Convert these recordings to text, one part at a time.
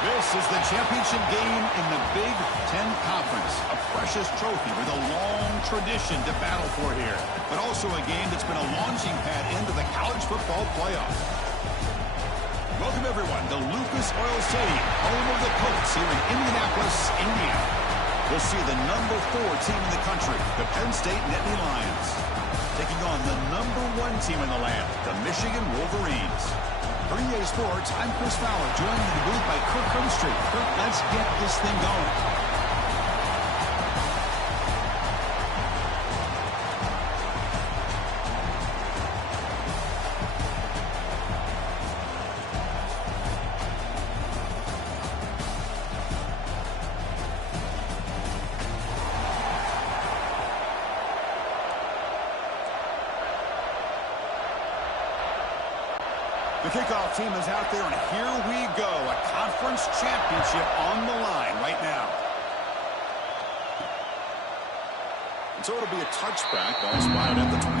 This is the championship game in the Big Ten Conference. A precious trophy with a long tradition to battle for here. But also a game that's been a launching pad into the college football playoff. Welcome, everyone, to Lucas Oil Stadium, home of the Colts here in Indianapolis, Indiana. We'll see the number 4 team in the country, the Penn State Nittany Lions, taking on the number 1 team in the land, the Michigan Wolverines. For EA Sports, I'm Chris Fowler, joined in the booth by Kirk Herbstreit. Kirk, let's get this thing going. The kickoff team is out there, and here we go. A conference championship on the line right now. And so it'll be a touchback. Ball spotted at the 25.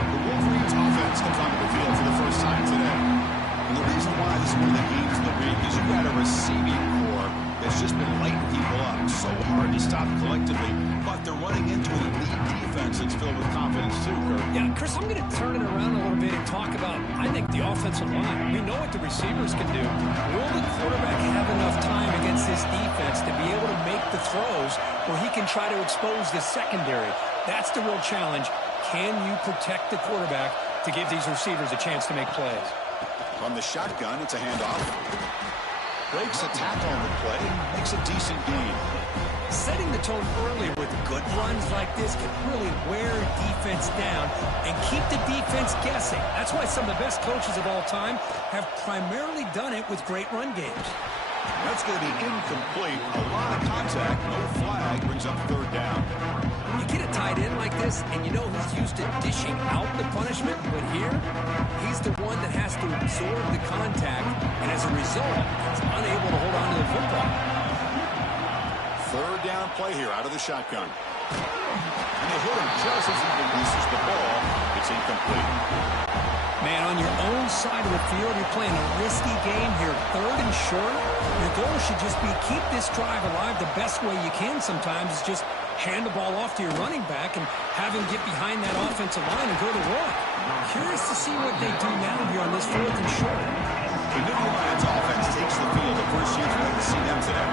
The Wolverines offense comes onto the field for the first time today. And the reason why this is one of the games in the week is you've got a receiving core that's just been lighting people up. So hard to stop collectively, but they're running into an elite defense that's filled with confidence too, Kirk. Yeah, Chris, I'm going to turn it around a little bit and talk about, I think, the offensive line. We know what the receivers can do. Will the quarterback have enough time against this defense to be able to make the throws where he can try to expose the secondary? That's the real challenge. Can you protect the quarterback to give these receivers a chance to make plays? From the shotgun, it's a handoff. Breaks a tackle on the play, makes a decent gain. Setting the tone early with good runs like this can really wear defense down and keep the defense guessing. That's why some of the best coaches of all time have primarily done it with great run games. That's going to be incomplete. A lot of contact, no flag, brings up 3rd down. You get a tight end like this, and you know he's used to dishing out the punishment, but here, he's the one that has to absorb the contact, and as a result, he's unable to hold on to the football. 3rd down play here out of the shotgun. And they hit him just as he releases the ball. It's incomplete. Man, on your own side of the field, you're playing a risky game here. 3rd and short. Your goal should just be keep this drive alive. The best way you can sometimes is just hand the ball off to your running back and have him get behind that offensive line and go to work. Curious to see what they do now here on this 4th and short. The Nittany Lions offense takes the field. The first chance we've to see them today.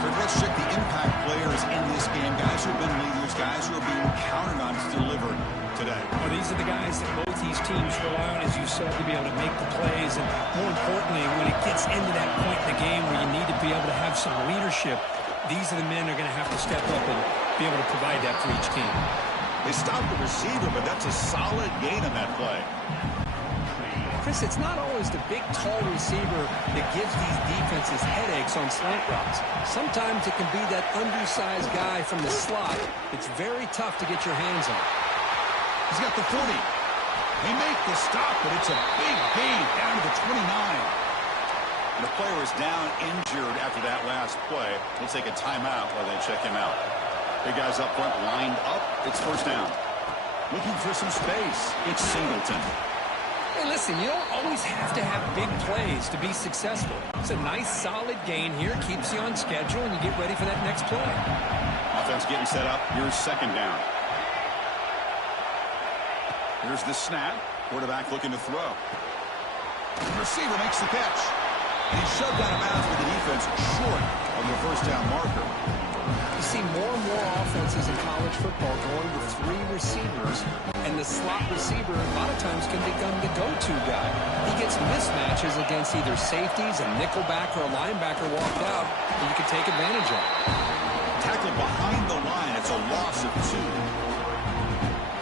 Let's check the impact players in this game. Guys who have been leaders, guys who are being counted on to deliver today. Well, these are the guys that both these teams rely on, as you said, to be able to make the plays. And more importantly, when it gets into that point in the game where you need to be able to have some leadership, these are the men that are going to have to step up and be able to provide that for each team. They stopped the receiver, but that's a solid gain on that play. Chris, it's not always the big, tall receiver that gives these defenses headaches on slant routes. Sometimes it can be that undersized guy from the slot. It's very tough to get your hands on. He's got the 40. They make the stop, but it's a big gain down to the 29. And the player is down injured after that last play. We'll take a timeout while they check him out. Big guys up front lined up. It's 1st down. Looking for some space. It's Singleton. Hey, listen, you don't always have to have big plays to be successful. It's a nice, solid gain here. Keeps you on schedule, and you get ready for that next play. Offense getting set up. Here's 2nd down. Here's the snap. Quarterback looking to throw. The receiver makes the catch. And he's shoved out of bounds with the defense short of the 1st down marker. You see more and more offenses in college football going with 3 receivers, and the slot receiver a lot of times can become the go-to guy. He gets mismatches against either safeties, a nickelback, or a linebacker walked out, and you can take advantage of it. Tackle behind the line. It's a loss of 2.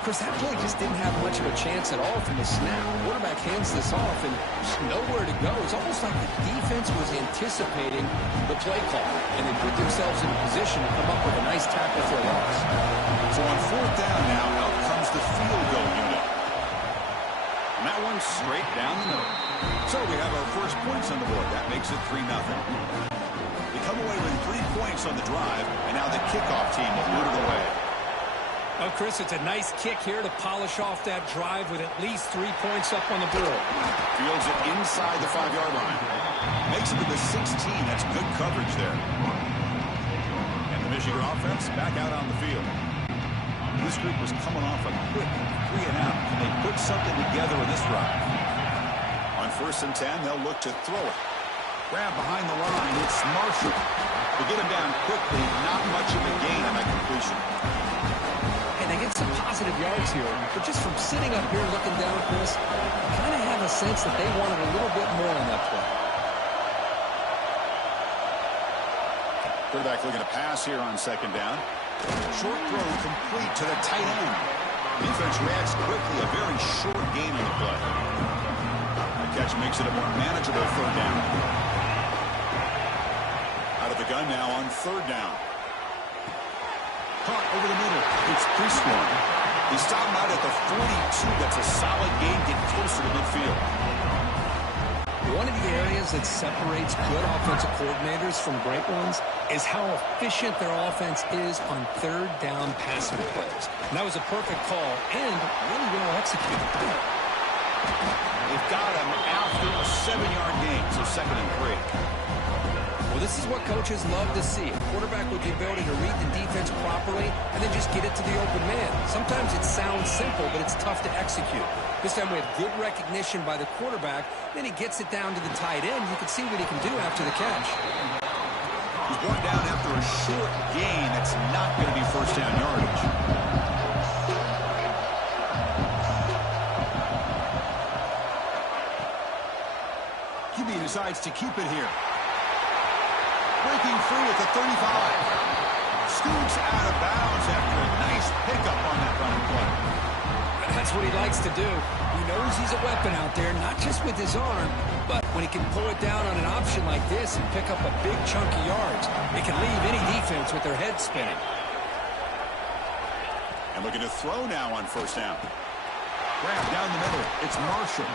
Chris, that play just didn't have much of a chance at all from the snap. The quarterback hands this off, and there's nowhere to go. It's almost like the defense was anticipating the play call, and they put themselves in a position to come up with a nice tackle for a loss. So on 4th down now, out comes the field goal unit. And that one's straight down the middle. So we have our first points on the board. That makes it 3-0. They come away with 3 points on the drive, and now the kickoff team will boot it away. Well, Chris, it's a nice kick here to polish off that drive with at least 3 points up on the board. Fields it inside the 5-yard line. Makes it to the 16. That's good coverage there. And the Michigan offense back out on the field. This group was coming off a quick 3-and-out. Can they put something together in this drive? On 1st and 10, they'll look to throw it. Grab behind the line. It's Marshall. To get him down quickly, not much of a gain on that completion. And they get some positive yards here, but just from sitting up here looking down at this, I kind of have a sense that they wanted a little bit more on that play. Quarterback looking to pass here on 2nd down. Short throw complete to the tight end. Defense reacts quickly. A very short gain on the play. The catch makes it a more manageable 3rd down. Out of the gun now on 3rd down. Caught over the middle. It's Priestland. He stopped him out at the 42. That's a solid gain. Get closer to midfield. One of the areas that separates good offensive coordinators from great ones is how efficient their offense is on 3rd down passing plays. And that was a perfect call and really well executed. They've got him after a 7-yard gain, so 2nd and 3. Well, this is what coaches love to see. A quarterback with the ability to read the defense properly and then just get it to the open man. Sometimes it sounds simple, but it's tough to execute. This time we have good recognition by the quarterback. Then he gets it down to the tight end. You can see what he can do after the catch. He's brought down after a short gain. That's not going to be 1st down yardage. QB decides to keep it here. Breaking free at the 35. Scoots out of bounds after a nice pickup on that running play. That's what he likes to do. He knows he's a weapon out there, not just with his arm, but when he can pull it down on an option like this and pick up a big chunk of yards, it can leave any defense with their head spinning. And looking to throw now on 1st down. Grab down the middle. It's Marshall.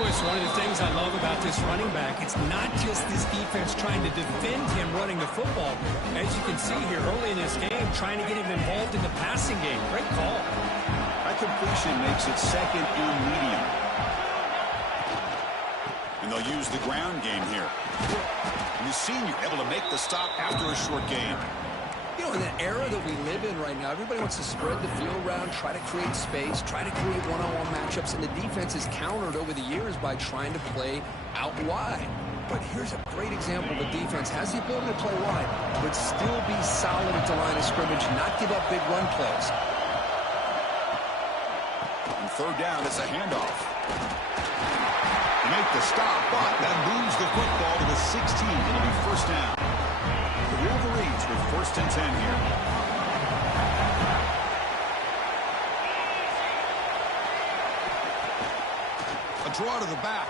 Boy, it's one of the things I love about this running back. It's not just this defense trying to defend him running the football. As you can see here early in this game, trying to get him involved in the passing game. Great call. That completion makes it 2nd and medium. And they'll use the ground game here. And the senior able to make the stop after a short gain. You know, in the era that we live in right now, everybody wants to spread the field around, try to create space, try to create one-on-one matchups, and the defense is countered over the years by trying to play out wide. But here's a great example of a defense has the ability to play wide, but still be solid at the line of scrimmage, not give up big run plays. On 3rd down, it's a handoff. Make the stop, but that moves the football to the 16. It'll be 1st down. The Wolverines with 1st and 10 here. A draw to the back.